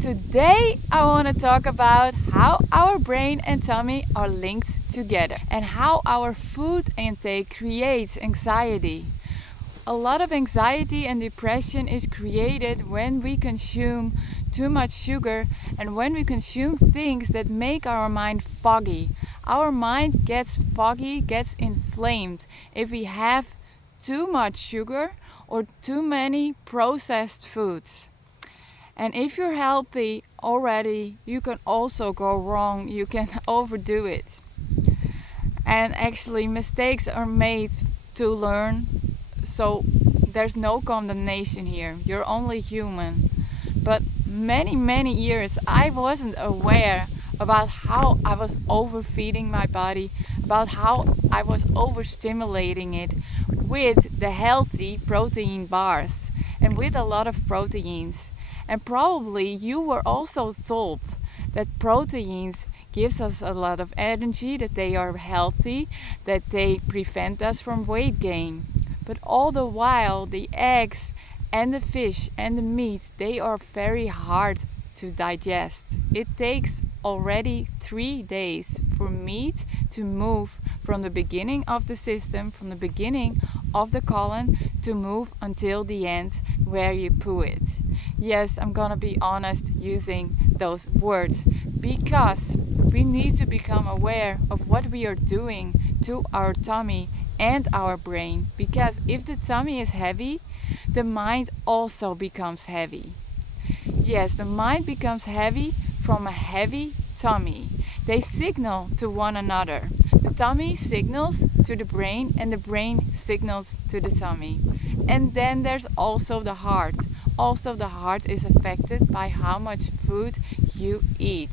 Today I want to talk about how our brain and tummy are linked together and how our food intake creates anxiety. A lot of anxiety and depression is created when we consume too much sugar and when we consume things that make our mind foggy. Our mind gets foggy, gets inflamed if we have too much sugar or too many processed foods. And if you're healthy already, you can also go wrong. You can overdo it. And actually, mistakes are made to learn. So there's no condemnation here. You're only human. But many years I wasn't aware about how I was overfeeding my body, about how I was overstimulating it with the healthy protein bars and with a lot of proteins. And probably you were also told that proteins gives us a lot of energy, that they are healthy, that they prevent us from weight gain. But all the while the eggs and the fish and the meat, they are very hard to digest. It takes already 3 days for meat to move from the beginning of the system, from the beginning of the colon, to move until the end where you poo it. Yes, I'm gonna be honest using those words because we need to become aware of what we are doing to our tummy and our brain, because if the tummy is heavy, the mind also becomes heavy. Yes, the mind becomes heavy from a heavy tummy. They signal to one another. The tummy signals to the brain and the brain signals to the tummy. And then there's also the heart. Also the heart is affected by how much food you eat.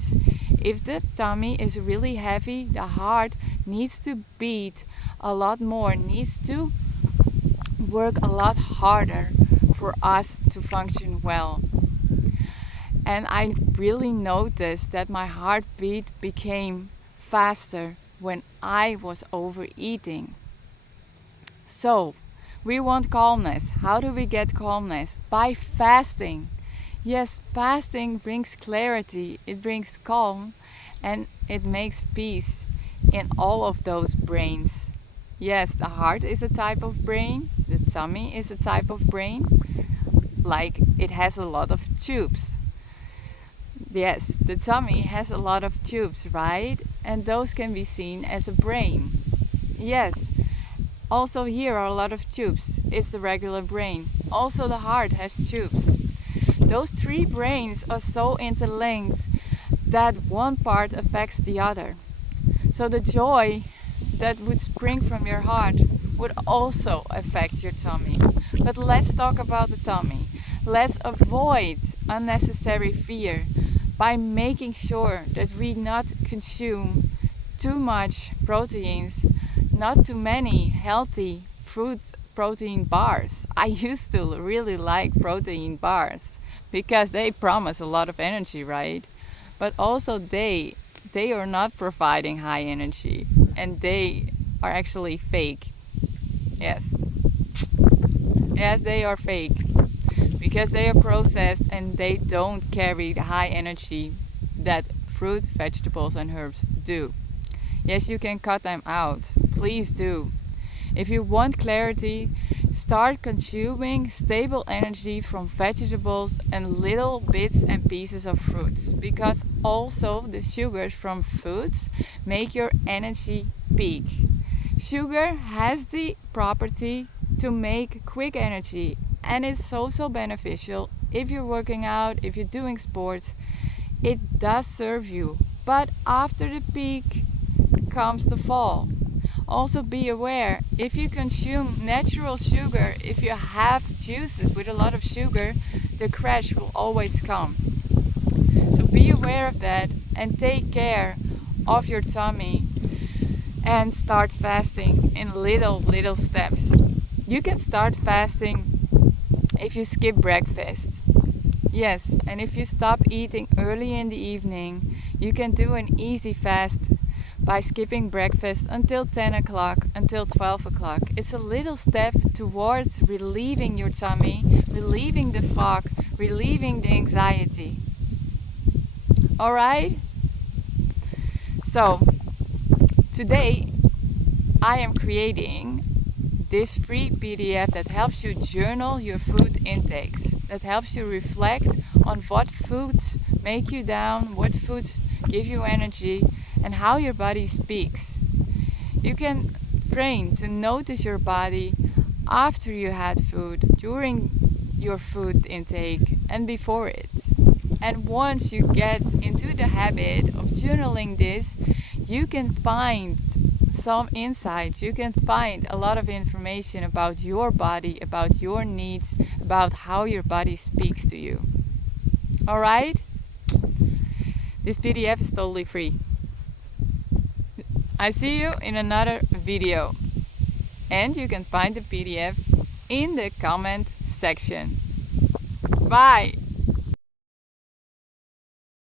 If the tummy is really heavy, the heart needs to beat a lot more, needs to work a lot harder for us to function well. And I really noticed that my heartbeat became faster when I was overeating. So, we want calmness. How do we get calmness? By fasting. Yes, fasting brings clarity, it brings calm, and it makes peace in all of those brains. Yes, the heart is a type of brain, the tummy is a type of brain, like it has a lot of tubes. Yes, the tummy has a lot of tubes, right? And those can be seen as a brain. Yes, also here are a lot of tubes. It's the regular brain. Also the heart has tubes. Those three brains are so interlinked that one part affects the other. So the joy that would spring from your heart would also affect your tummy. But let's talk about the tummy. Let's avoid unnecessary fear by making sure that we not consume too much proteins, not too many healthy fruit protein bars. I used to really like protein bars because they promise a lot of energy, right? But also they are not providing high energy and they are actually fake. Yes. Yes, they are fake because they are processed and they don't carry the high energy that fruit, vegetables and herbs do. Yes, you can cut them out. Please do. If you want clarity, start consuming stable energy from vegetables and little bits and pieces of fruits, because also the sugars from foods make your energy peak. Sugar has the property to make quick energy, and it's also beneficial if you're working out, if you're doing sports. It does serve you, but after the peak comes the fall. Also be aware, if you consume natural sugar, if you have juices with a lot of sugar, the crash will always come. So be aware of that and take care of your tummy and start fasting in little steps. You can start fasting if you skip breakfast. Yes, and if you stop eating early in the evening, you can do an easy fast by skipping breakfast until 10 o'clock, until 12 o'clock. It's a little step towards relieving your tummy, relieving the fog, relieving the anxiety. Alright? So, today I am creating this free PDF that helps you journal your food intakes, that helps you reflect on what foods make you down, what foods give you energy, and how your body speaks. You can train to notice your body after you had food, during your food intake, and before it. And once you get into the habit of journaling this, you can find some insights. You can find a lot of information about your body, about your needs, about how your body speaks to you. Alright? This PDF is totally free. I see you in another video. And you can find the PDF in the comment section. Bye!